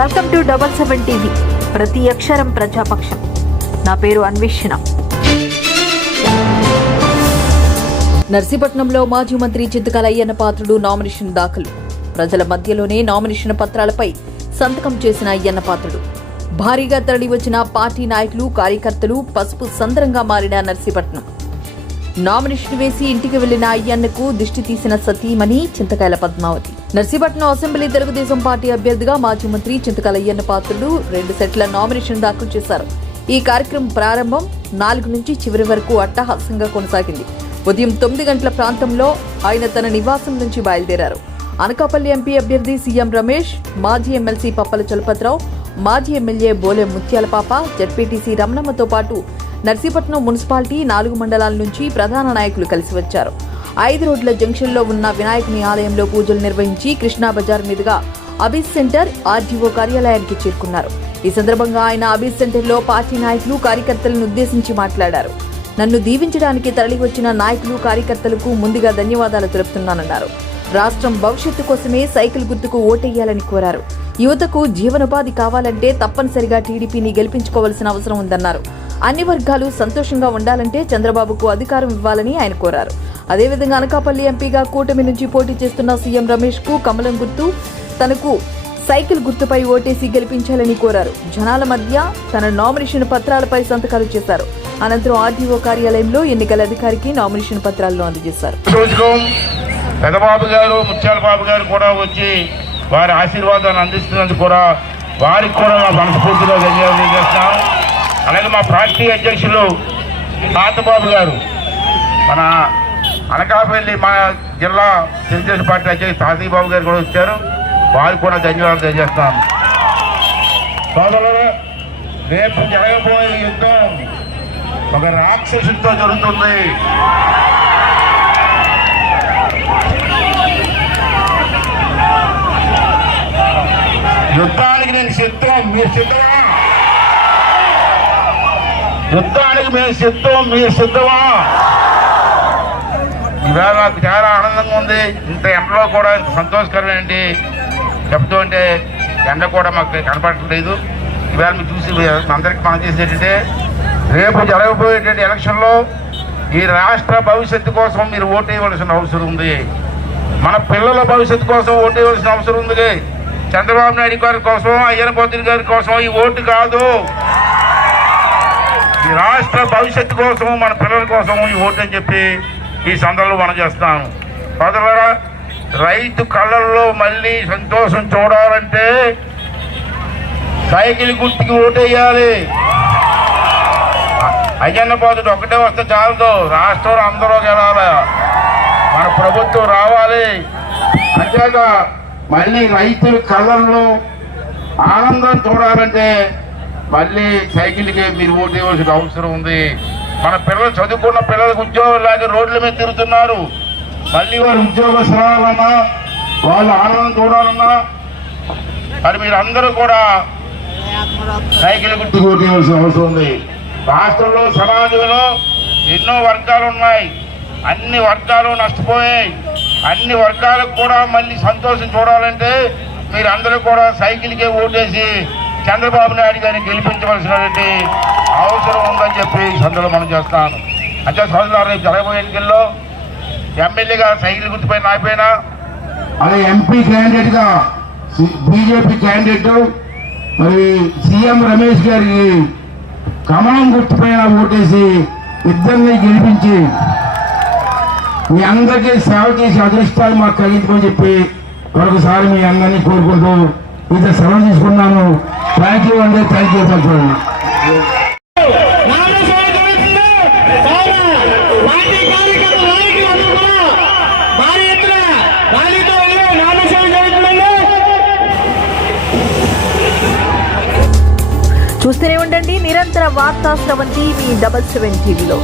Welcome to double seven TV. ప్రతి అక్షరం ప్రజాపక్షం. నా పేరు అన్వేషణ. నర్సీపట్నంలో మాజీ మంత్రి చింతకాల అయ్యన్న పాత్రుడు నామినేషన్ దాఖలు. ప్రజల మధ్యలోనే నామినేషన్ పత్రాలపై సంతకం చేసిన అయ్యన్న పాత్రుడు. భారీగా తరలివచ్చిన పార్టీ నాయకులు కార్యకర్తలు పసుపు సందరంగా మారిన నర్సీపట్నం. నామినేషన్ వేసి ఇంటికి వెళ్ళిన అయ్యన్నకు దిష్టి తీసిన సతీమణి చింతకాయల పద్మావతి. నర్సీపట్నం అసెంబ్లీ తెలుగుదేశం పార్టీ అభ్యర్థిగా మాజీ మంత్రి చింతకాయల అయ్యన్న పాత్రుడు రెండు సెట్ల నామినేషన్ దాఖలు చేశారు. ఈ కార్యక్రమం ప్రారంభం నాలుగు నుంచి చివరి వరకు అట్టహాసంగా కొనసాగింది. ఉదయం తొమ్మిది గంటల ప్రాంతంలో ఆయన తన నివాసం నుంచి బయలుదేరారు. అనకాపల్లి ఎంపీ అభ్యర్థి సీఎం రమేష్ మాజీ ఎమ్మెల్సీ పప్పల చలపతిరావు మాజీ ఎమ్మెల్యే బోలె ముత్యాలపాప జడ్పీటీసీ రమణమ్మతో పాటు నర్సీపట్నం మున్సిపాలిటీ నాలుగు మండలాల నుంచి ప్రధాన నాయకులు కలిసి వచ్చారు. ఐదు రోడ్ల జంక్షన్లో ఉన్న వినాయకుని ఆలయంలో పూజలు నిర్వహించి కృష్ణా బజార్ మీదుగా అబీస్ సెంటర్ ఆర్డీఓ కార్యాలయానికి చేరుకున్నారు. ఈ సందర్భంగా ఆయన అబీస్ సెంటర్లో పార్టీ నాయకులు కార్యకర్తలను ఉద్దేశించి మాట్లాడారు. నన్ను దీవించడానికి తరలివచ్చిన నాయకులు కార్యకర్తలకు ముందుగా ధన్యవాదాలు తెలుపుతున్నానన్నారు. రాష్ట్రం భవిష్యత్తు కోసమే సైకిల్ గుర్తుకు ఓటెయ్యాలని కోరారు. యువతకు జీవనోపాధి కావాలంటే తప్పనిసరిగా టీడీపీని గెలిపించుకోవాల్సిన అవసరం ఉందన్నారు. అన్ని వర్గాలు సంతోషంగా ఉండాలంటే చంద్రబాబుకు అధికారం ఇవ్వాలని ఆయన కోరారు. అదేవిధంగా అనకాపల్లి ఎంపీగా కూటమి నుంచి పోటీ చేస్తున్న సీఎం రమేష్కు కమలం గుర్తు తనకు సైకిల్ గుర్తుపై ఓటేసి గెలిపించాలని కోరారు. జనాల మధ్య తన నామినేషన్ పత్రాలపై సంతకాలు చేశారు. అనంతరం ఆర్డీఓ కార్యాలయంలో ఎన్నికల అధికారికి నామినేషన్ పత్రాలను అందజేశారు. రోజుకం పెదబాబు గారు ముత్యాల బాబు గారు కూడా వచ్చి వారి ఆశీర్వాదాన్ని అందిస్తున్నందుకు కూడా వారికి కూడా మా మనస్ఫూర్తిగా ధన్యవాదాలు తెలియజేస్తున్నాం అలాగే మా పార్టీ అధ్యక్షులు తాతబాబు గారు మన అనకాపల్లి మా జిల్లా తెలుగుదేశం పార్టీ అధ్యక్షుడు తాతయ్య బాబు గారు కూడా వచ్చారు. వారికి కూడా ధన్యవాదాలు తెలియజేస్తాం సోదరులు రేపు జరగబోయే యుద్ధం ఒక రాక్షసుడితో జరుగుతుంది. యుద్ధానికి నేను సిద్ధం మీరు సిద్ధమా? యుద్ధానికి మేము సిద్ధం మీరు సిద్ధమా? ఇవాళ నాకు చాలా ఆనందంగా ఉంది. ఇంత ఎండలో కూడా ఇంత సంతోషకరం ఏంటి? చెప్తూ ఉంటే ఎండ కూడా మాకు కనపడట్లేదు. ఇవాళ మీరు చూసి అందరికీ మనం చేసేటంటే రేపు జరగబోయేటువంటి ఎలక్షన్లో ఈ రాష్ట్ర భవిష్యత్తు కోసం మీరు ఓటేయవలసిన అవసరం ఉంది. మన పిల్లల భవిష్యత్తు కోసం ఓటేయవలసిన అవసరం ఉంది. చంద్రబాబు నాయుడు గారి కోసం అయ్యన పోతుని గారి కోసం ఈ ఓటు కాదు. ఈ రాష్ట్ర భవిష్యత్తు కోసం మన పిల్లల కోసం ఈ ఓటు అని చెప్పి ఈ సందర్భంలో మనం చేస్తాను సోదరులారా రైతు కళ్ళల్లో మళ్ళీ సంతోషం చూడాలంటే సైకిల్ గుర్తుకి ఓటేయాలి. అయ్యన్న పోతుడు ఒకటే వస్తే చాలదు. రాష్ట్రంలో అందరూ గెలాలి మన ప్రభుత్వం రావాలి. అంతేక మళ్ళీ రైతుల కళ్ళల్లో ఆనందం చూడాలంటే మళ్ళీ సైకిల్కి మీరు ఓటేయవలసిన అవసరం ఉంది. మన పిల్లలు చదువుకున్న పిల్లలకు ఉద్యోగం లేక రోడ్ల మీద తిరుగుతున్నారు. మళ్ళీ వారు ఉద్యోగం రావాలన్నా వాళ్ళు ఆనందం చూడాలన్నా? మరి మీరు అందరూ కూడా సైకిల్ గుర్తు ఓటు అవసరం ఉంది. రాష్ట్రంలో సమాజంలో ఎన్నో వర్గాలు ఉన్నాయి. అన్ని వర్గాలు నష్టపోయాయి. అన్ని వర్గాలకు కూడా మళ్ళీ సంతోషం చూడాలంటే మీరు అందరూ కూడా సైకిల్కే ఓటేసి చంద్రబాబు నాయుడు గారిని గెలిపించవలసినటువంటి అవసరం ఉందని చెప్పి సందర్భం మనం చేస్తాను అంటే సోదరులు రేపు జరగబోయే ఎన్నికల్లో ఎమ్మెల్యేగా సైకిల్ గుర్తుపై నాయపోయినా అదే ఎంపీ క్యాండిడేట్గా బీజేపీ క్యాండిడేట్ మరి సీఎం రమేష్ గారికి కమలం గుర్తుపైన ఓటేసి ఇద్దరిని గెలిపించి మీ అందరికీ సేవ చేసి అదృష్టాలు మాకు కలిగించమని చెప్పి మరొకసారి మీ అందరినీ కోరుకుంటూ ఇద్దరు సెలవు తీసుకున్నాను. థ్యాంక్ యూ అండి థ్యాంక్ యూ చూడండి చూస్తూనే ఉండండి. నిరంతర వార్తా స్రవంతి మీ డబల్ సెవెన్ టీవీలో.